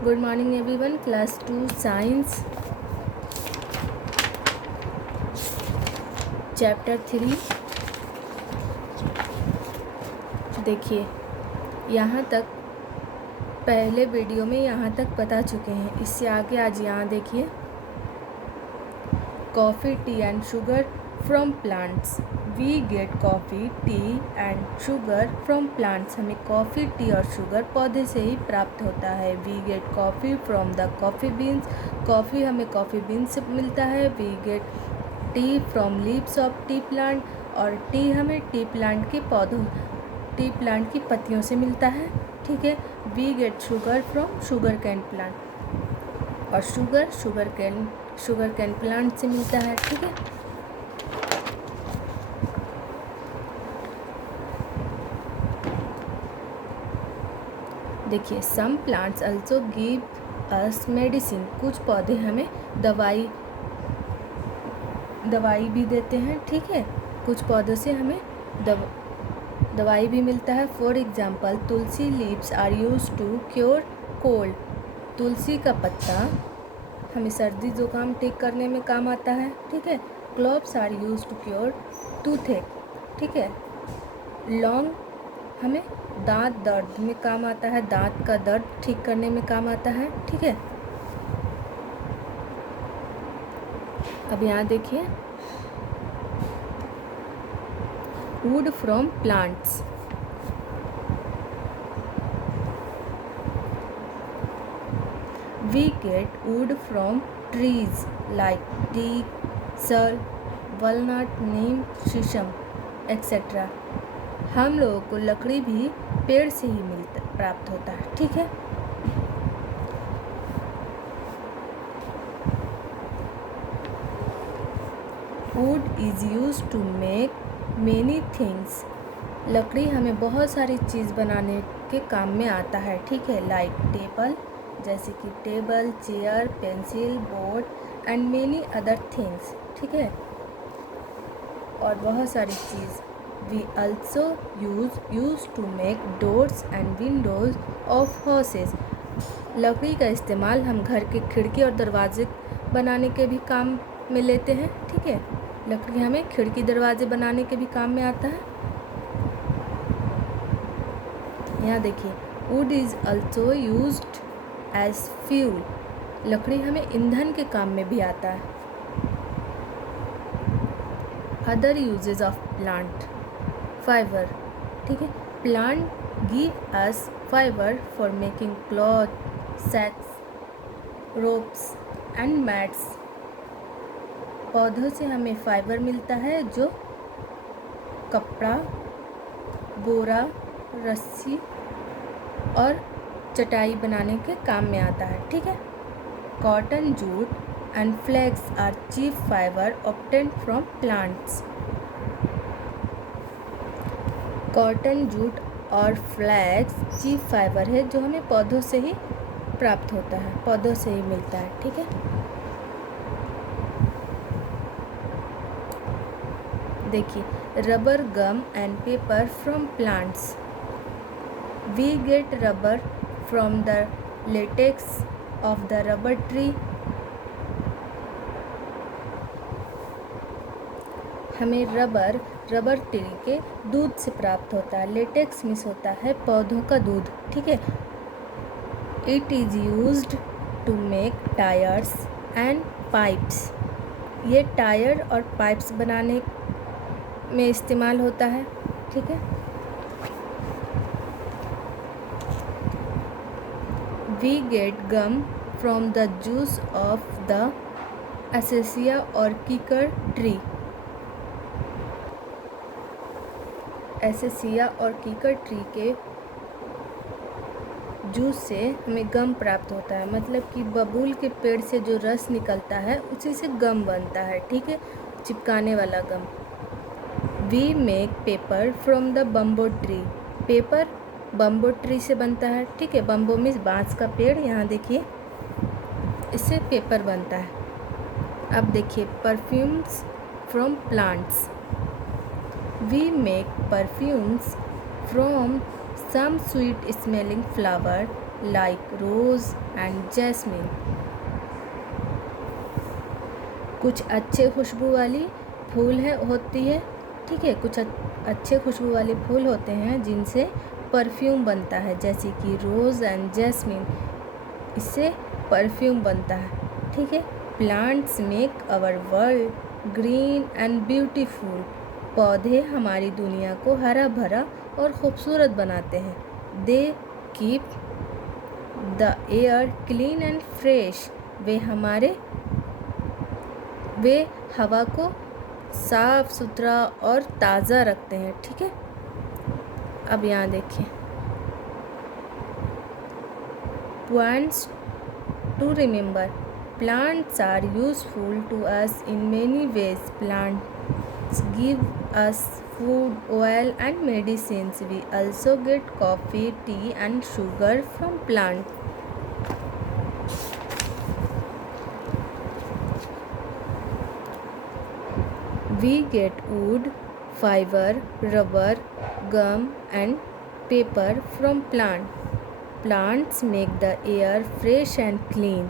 Good morning everyone. Class 2 Science Chapter 3। देखिए यहाँ तक पहले वीडियो में यहाँ तक बता चुके हैं। इससे आगे आज यहाँ देखिए coffee, tea and sugar from plants. We get coffee, tea and sugar from plants. हमें कॉफ़ी, टी और शुगर पौधे से ही प्राप्त होता है। We get coffee from the coffee beans. Coffee हमें कॉफ़ी बीन्स से मिलता है। We get tea from leaves of tea plant. और टी हमें टी प्लांट के पौधों, टी प्लांट की पत्तियों से मिलता है। ठीक है। We get sugar from sugar cane plant. और शुगर कैन प्लांट से मिलता है। ठीक है। देखिए some plants also give us medicine. कुछ पौधे हमें दवाई भी देते हैं। ठीक है। कुछ पौधों से हमें दवाई भी मिलता है। For example tulsi leaves are use to cure cold. तुलसी का पत्ता हमें सर्दी जुकाम ठीक करने में काम आता है। ठीक है। Cloves are use to cure toothache. ठीक है। लौंग हमें दांत दर्द में काम आता है, दांत का दर्द ठीक करने में काम आता है। ठीक है। अब यहाँ देखिए wood from plants. We get wood from trees like teak, sal, walnut, neem, sheesham etcetera. हम लोगों को लकड़ी भी पेड़ से ही प्राप्त होता है। ठीक है। Wood is use to make many things. लकड़ी हमें बहुत सारी चीज़ बनाने के काम में आता है। ठीक है। लाइक टेबल, जैसे कि table, chair, pencil, board and many other things. ठीक है। और बहुत सारी चीज़। We also use to make doors and windows of houses. लकड़ी का इस्तेमाल हम घर के खिड़की और दरवाजे बनाने के भी काम में लेते हैं। ठीक है। लकड़ी हमें खिड़की दरवाजे बनाने के भी काम में आता है। यहाँ देखिए wood is also used as fuel. लकड़ी हमें ईंधन के काम में भी आता है। Other uses of plant fibre. ठीक है। Plant give us fibre for making cloth, sacks, ropes and mats. पौधों से हमें फाइबर मिलता है जो कपड़ा, बोरा, रस्सी और चटाई बनाने के काम में आता है। ठीक है। Cotton, jute and flax are chief fibre obtained from plants. Cotton, jute और फ्लैक्स चीफ फाइबर है जो हमें पौधों से ही प्राप्त होता है, पौधों से ही मिलता है। ठीक है। देखिए rubber, gum and paper from plants. We get rubber from the latex of the rubber tree. हमें रबर ट्री के दूध से प्राप्त होता है। लेटेक्स मीन्स होता है पौधों का दूध। ठीक है। It is used to make tyres and pipes. ये टायर और पाइप्स बनाने में इस्तेमाल होता है। ठीक है। We get gum from the juice of the acacia और कीकर ट्री। एसेसिया और कीकर ट्री के जूस से हमें गम प्राप्त होता है। मतलब कि बबूल के पेड़ से जो रस निकलता है उसी से गम बनता है। ठीक है। चिपकाने वाला gum. We make paper from the bamboo tree. Paper bamboo tree से बनता है। ठीक है। बम्बो मीन्स बांस का पेड़। यहाँ देखिए इससे पेपर बनता है। अब देखिए perfumes from plants. We make perfumes from some sweet smelling flower like rose and jasmine. कुछ अच्छे खुशबू वाली फूल होती है, ठीक है, कुछ अच्छे खुशबू वाले फूल होते हैं जिनसे परफ्यूम बनता है, जैसे कि रोज़ एंड जैस्मिन, इससे परफ्यूम बनता है, ठीक है। Plants make our world green and beautiful. पौधे हमारी दुनिया को हरा भरा और ख़ूबसूरत बनाते हैं। They keep the air clean and fresh. वे हवा को साफ़ सुथरा और ताज़ा रखते हैं, ठीक है। अब यहाँ देखिए, points to remember. Plants are useful to us in many ways. Plants give us food, oil and medicines. We also get coffee, tea and sugar from plants. We get wood, fiber, rubber, gum and paper from plants. Plants make the air fresh and clean.